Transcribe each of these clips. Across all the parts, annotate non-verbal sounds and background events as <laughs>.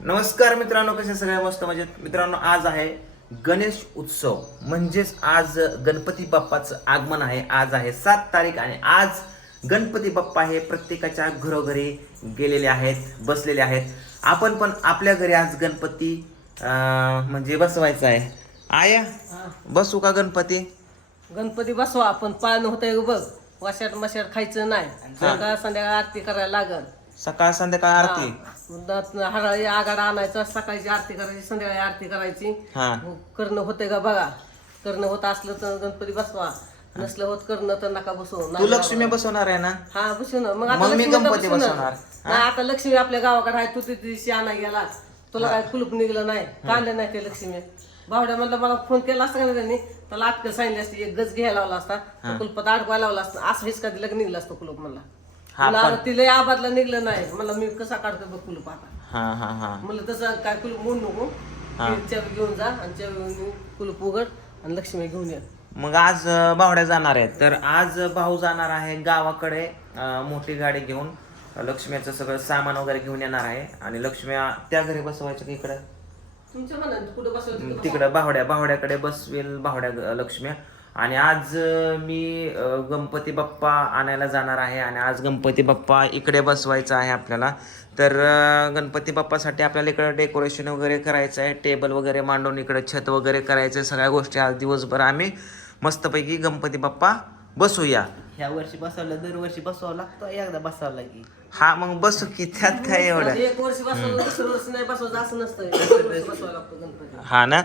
नमस्कार मित्रांनो कसे सगळ्या मस्त म्हणजे मित्रांनो आज आहे गणेश उत्सव. म्हणजेच आज गणपती बाप्पाचं आगमन आहे. आज आहे सात तारीख आणि आज गणपती बाप्पा हे प्रत्येकाच्या घरोघरी गेलेले आहेत बसलेले आहेत. आपण पण आपल्या घरी आज गणपती म्हणजे बसवायचा आहे. आया बसू का गणपती? गणपती बसवा आपण पाळणं होतंय बघ. वाशाट मशाट खायचं नाही. संध्याकाळ आरती करायला लागल. सकाळ संध्याकाळ आरती. हराळी आगाडा आणायचा सकाळची आरती करायची संध्याकाळी आरती करायची. हा. करणं होतंय का बघा? करणं होत असलं तर गणपती बसवा. नसलं होत करणं तर नका बसवू. तू लक्ष्मी बसवणार. आहे ना? हा बसू ना मग आता मग मी लक्ष्मी गणपती. बसवणार. नाही आता लक्ष्मी आपल्या गावाकडे आहे तू तिथे दिवशी आणा गेला. तुला काय कुलूप निघलं नाही. काढलं नाही ते लक्ष्मी? भावड्या म्हणलं मला फोन केला असता का नाही त्यांनी? त्याला अटकं सांगितली असती. एक गज घ्यायला लावला असता. तो कुलपात अडकवायला लावला असता. असं हेच कधी लग्न निघलं असतं कुलूप म्हणला. मला तिला आबादला निघलं नाही. मला मी कसा काढतो बघ कुलूप आता. हा हा हा. म्हणलं तसं काय कुलूप म्हणू नको. ती चावी घेऊन जा आणि चावी घेऊन कुलूप उघड आणि लक्ष्मी घेऊन ये. मग आज अं, भावड्या जाणार आहे तर आज भाऊ जाणार आहे गावाकडे अं, मोठी गाडी घेऊन. लक्ष्मीचं सगळं सामान वगैरे घेऊन येणार आहे. आणि लक्ष्मी त्या घरी बसवायचं का इकडं? तुमच्या मनात कुठं बसवलं तिकडं बावड्या बावड्याकडे बसवेल बावड्या लक्ष्मी. आणि आज मी गणपती बाप्पा आणायला जाणार आहे आणि आज गणपती बाप्पा इकडे बसवायचा आहे आपल्याला. तर गणपती बाप्पासाठी आपल्याला इकडं डेकोरेशन वगैरे करायचं आहे. टेबल वगैरे मांडून इकडं छत वगैरे करायचं आहे. सगळ्या गोष्टी आज दिवसभर आम्ही मस्तपैकी गणपती बाप्पा बसूया ह्या वर्षी बसवलं दरवर्षी बसवावं लागतं एकदा बसवला की. हा मग बसू की त्यात काय एवढं? एक वर्ष बसवलं दुसरं वर्ष नाही बसवायचं असं नसतं. एक वर्ष बसवायला लागतो गणपती हा ना?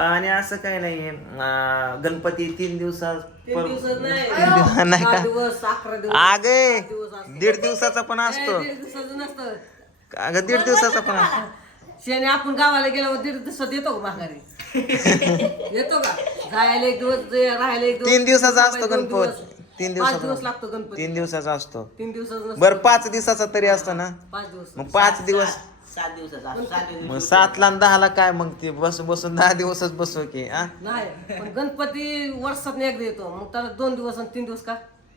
आणि असं काही नाहीये अं, गणपती तीन दिवसात तीन दिवसात नाही. नाही का? दहा दिवस अकरा दिवस आगे. दीड दिवसाचा पण असतो. दीड दिवसाचं नसतं. अगं दीड दिवसाचा पण असतो. शेणे आपण गावाला गेल्यावर दीड दिवसात येतो का माघारी? <laughs> येतो का? जायला एक दिवस जे- राहायला एक दिवस तीन दिवसाचा असतो दोन गणपत. तीन पाच दिवसाचा दिवस लागतो गणपती तीन दिवसाचा असतो तीन दिवसाचं नसतं बर पाच दिवसाचा तरी असतो ना पाच दिवस मग पाच दिवस सात दिवसाचा सात दिवस मग सातला आणि दहाला काय मग ते बस बसून दहा दिवसच बसू की हा नाही पण गणपती वर्षात एकदा येतो मग त्याला दोन दिवस आणि तीन दिवस का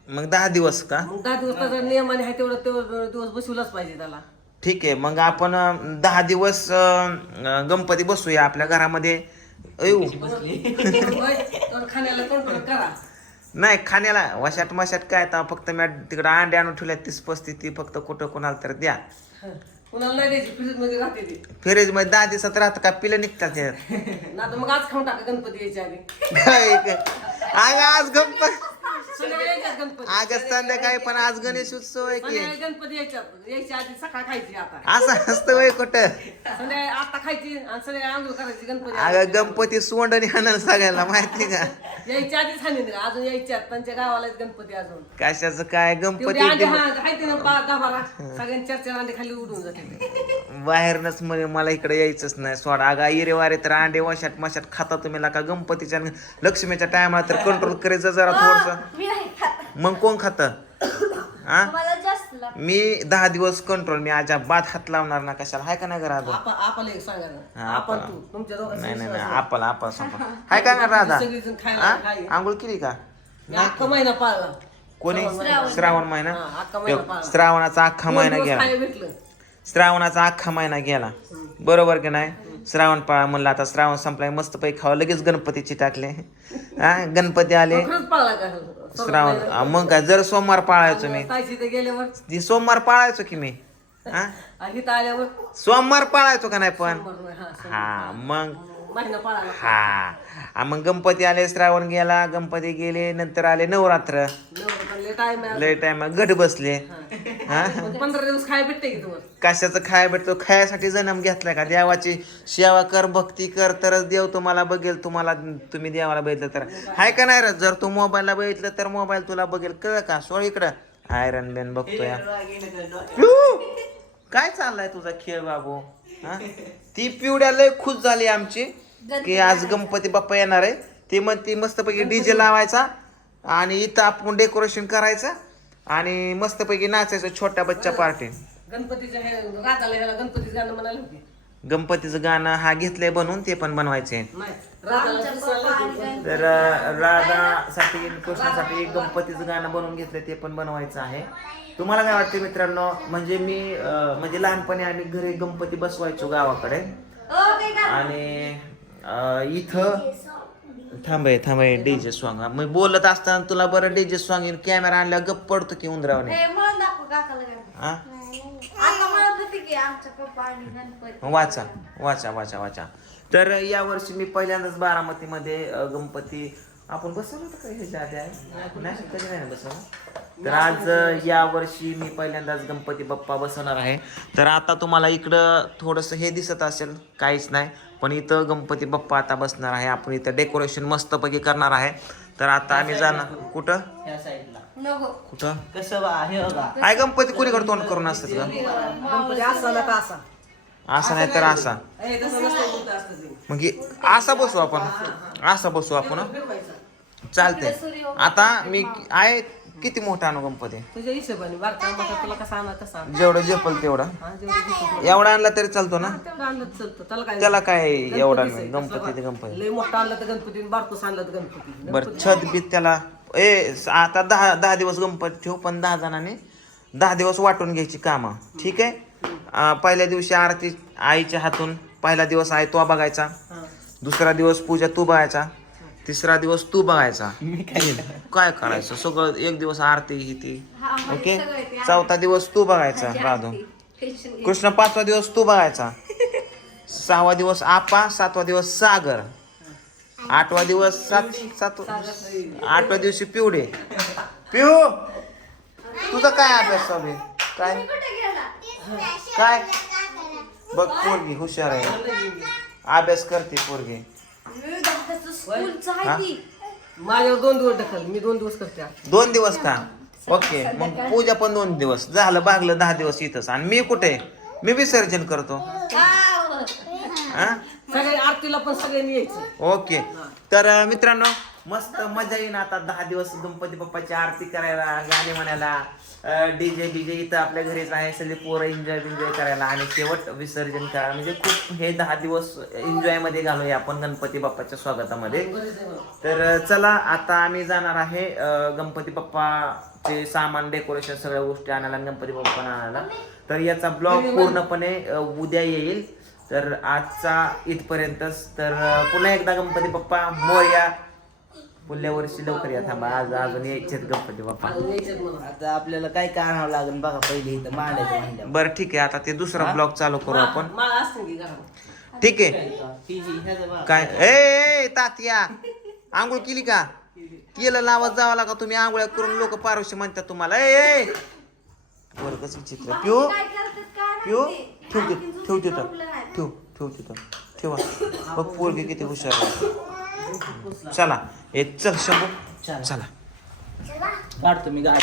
मग दहा दिवस का मग दहा दिवस त्याचा नियमाने आहे तेवढं तेवढं दिवस बसवलाच पाहिजे त्याला ठीक आहे मग आपण अं, दहा दिवस अं, अं, गणपती बसूया आपल्या घरामध्ये अयो तर खाण्याला कंट्रोल करा नाही खाण्याला वशाट मशाट काय आता फक्त मी तिकडं अंडे आणून ठेवल्या तीस पस्तीस ती फक्त कुठं कोणाला तर द्या. कुणाला नाही द्यायची फ्रीजमध्ये राहते ती. फ्रीजमध्ये दहा दिवसात राहतं का? पिलं निघतात त्याच्यात <laughs> ना तर मग आज खाऊन टाका गणपती यायच्या आधी? अगं आज गणपती संध्याकाळी यायच्यात गणपती. संध्याकाळी पण आज गणेश उत्सव आहे. की संध्याकाळी गणपती यायच्यात. यायच्या आधी सकाळ खायची आता. असं असतं वय कुठं? संध्याकाळी आता खायची आणि संध्याकाळी आंघोळ करायची गणपती. अगं गणपती सोंडणी हाणायला सगळ्याला माहिती का? यायच्या आधीच हानी अजून यायच्यात. त्यांच्या गावाला गणपती अजून. कशाचं काय तेवढे गणपती अंडे हा खायचे ना पा- दहा बारा सगळ्यांनी चार चार अंडे खाली उडून जाते बाहेरनच म्हणे मला इकडे यायचंच नाही सोडा. अगा इरे वारे तर अंडे वशाट मशाट खाता तुम्ही का गणपतीच्या आणि लक्ष्मीच्या टायमाला तर कंट्रोल करायचं जरा थोडस. मी मग कोण खात? हा मला जास्त लागतं. मी दहा दिवस कंट्रोल मी अजिबात हात लावणार ना कशाला. हाय का नाही करा एक सांगा ना. हा, आपण आपा. तू तुमच्या दोघांचा नाही नाही नाही आपल आपल संपा हाय का ना राधा? सगळीजण खायला हा? खाई. आंघोळ केली का? मी अख्खा महिना पाळला. कोणी? श्रावण महिना. हा, अख्खा महिना त्यो पाळला. श्रावणाचा अख्खा दोन महिना दिवस गेला. खायला भेटलं. श्रावणाचा अख्खा महिना गेला. बरोबर की नाही? श्रावण पाळा म्हणलं आता श्रावण संपलाय मस्त पैकी खावं. लगेच गणपतीची टाकले. हा गणपती आले. खरंच पाळला का? श्रावण. हा, मग काय जर सोमवार पाळायचो मी. ते गेल्यावर. ती सोमवार पाळायचो की मी? हा आणि इथं आल्यावर. सोमवार पाळायचो का नाही पण? बरोबर, हा. हा मग? महिना पाळाला हा. आ, मग गणपती आले श्रावण गेला गणपती गेले नंतर आले नवरात्र. टाइम लय टाइम घट बसले. हा. पंधरा दिवस खायला भेटते की तुम्हाला? कशाचं खाया भेटतो? खायासाठी जन्म घेतलाय का? देवाची सेवा कर भक्ती कर तरच देव तुम्हाला बघेल. तुम्हाला तुम्ही देवाला बघितलं तर. हाय का नाही रे जर तू मोबाईलला बघितलं तर मोबाईल तुला बघेल. कळ का? सोळ इकडं. आयरन बेन बघतोय. काय चाललाय तुझा खेळ बाबू? हा? ती पिवड्या लय खुश झाली आमची की आज गणपती बाप्पा. येणार आहे. ती मग ती मस्तपैकी डीजे लावायचा आणि इथं आपण डेकोरेशन करायचं. आणि मस्तपैकी नाचायचं छोट्या बच्चा पार्टी गणपतीच्या हे राधाला ह्याला गणपतीचं गाणं म्हणाले होते. गणपतीचं गाणं हा घेतलंय बनवून ते पण बनवायचे नाही राधाला दुसऱ्याला घेऊन तर अं, राधासाठी आणि कृष्णासाठी गणपतीचं गाणं बनवून घेतलंय ते पण बनवायचं आहे. तुम्हाला काय वाटतं मित्रांनो? म्हणजे मी अं, म्हणजे लहानपणी आम्ही घरी गणपती बसवायचो गावाकडे. आणि अं, इथं थांबे थांबे डीजे सॉंग मी बोलत असताना तुला बरं डीजे सॉंग कॅमेरा आणल्या गप्प पडतो की उंदरावने. हा वाचा वाचा वाचा वाचा. तर या वर्षी मी पहिल्यांदाच बारामतीमध्ये गणपती आपण बसवलं होतं का ह्याच्या आधी आहे? नाही कधी नाही ना बसवलं तर आज या वर्षी मी पहिल्यांदाच गणपती बाप्पा बसवणार आहे. तर आता तुम्हाला इकडं थोडंसं हे दिसत असेल काहीच नाही. पण इथं गणपती बाप्पा आता बसणार आहे. आपण इथं डेकोरेशन मस्तपैकी करणार आहे. तर आता आम्ही जाणार. कुठं? कुठं? कसं हे बघा आहे गणपती. कुणीकडे तोंड करून असतात का गणपती असा? नाही तर असा. मग असा बसू आपण. असा बसू आपण. चालतंय. आता मी आहे किती मोठा आणू गणपती तुझ्या हिशोबाने बारका मोठा तुला कसा आणा तसा आण. जेवढं झेपल तेवढा. हा, जेवढं दिसतं एवढा आणला तरी चालतो ना? तेवढं आणलं तर चालतं. त्याला काय त्याला काय एवढा नाही गणपती ते गणपती. लय मोठा आणलं तर गणपती बारकोस आणलं तर गणपती बर छत बीत त्याला ए स- आता दहा दहा दिवस गणपती ठेवू पण दहा जणांनी दहा दिवस वाटून घ्यायची कामं. ठीक आहे? अं, पहिल्या दिवशी आरती आईच्या हातून पहिला दिवस आहे तो बघायचा. हा. दुसरा दिवस पूजा तू बघायचा. तिसरा दिवस तू बघायचा. काय काय करायचं? सगळं एक दिवस आरती ही ती ओके? चौथा दिवस तू बघायचा राधू. कृष्ण पाचवा दिवस तू बघायचा. <laughs> सहावा दिवस आपा सातवा दिवस सागर. आठवा दिवस सात सात आठव्या दिवशी पिवडे. पिऊ तुझा काय अभ्यास चालू आहे? काय? काय? बघ पोरगी हुशार आहे. अभ्यास करते पोरगी. हा? माझ्यावर दोन दिवस ढकल मी दोन दिवस करते. दोन दिवस का? ओके मग पूजा पण दोन दिवस. झालं भागलं दहा दिवस इथंच. आणि मी कुठे? मी विसर्जन करतो. हा? सगळे आरतीला पण सगळ्यांनी यायचं. ओके. तर अं, मित्रांनो मस्त मजा येईन आता दहा दिवस गणपती बाप्पाची आरती करायला गाणे म्हणायला डीजे बीजे इथं आपल्या घरीच आहे सगळे पोरं एन्जॉय बिन्जॉय करायला आणि शेवट विसर्जन करायला. म्हणजे खूप हे दहा दिवस एन्जॉयमध्ये घालूया आपण गणपती बाप्पाच्या स्वागतामध्ये. तर चला आता आम्ही जाणार आहे गणपती बाप्पाचे सामान डेकोरेशन सगळ्या गोष्टी आणायला गणपती बाप्पा आणायला. तर याचा ब्लॉग पूर्णपणे उद्या येईल. तर आजचा इथपर्यंतच. तर पुन्हा एकदा गणपती बाप्पा मोर्या पुढल्या वर्षी लवकर या थांबा. आज अजून यायचे गणपती बाप्पा. अजून यायच्यात मला आता आपल्याला काय काय आणावं लागेल बघा पहिले इथं मांडायचं बरं ठीक आहे. आता ते दुसरा ब्लॉग चालू करू आपण. मला असते की घरात. ठीक आहे. ह्याचं बघा. काय? ए ए, तात्या. आंघोळ केली का? केलं लावत जावं लागा तुम्ही. आंघोळ्या करून लोक पारवशी म्हणतात तुम्हाला. ए ए वर्गच विचित्र पिऊ. पिऊ. ठेव ते ठेव तिथं. ठेव ठेव ठेवा. बघ पोरगी किती हुशार आहे. चला हे चल शंभू. चला. चला. काढतो मी गाडी.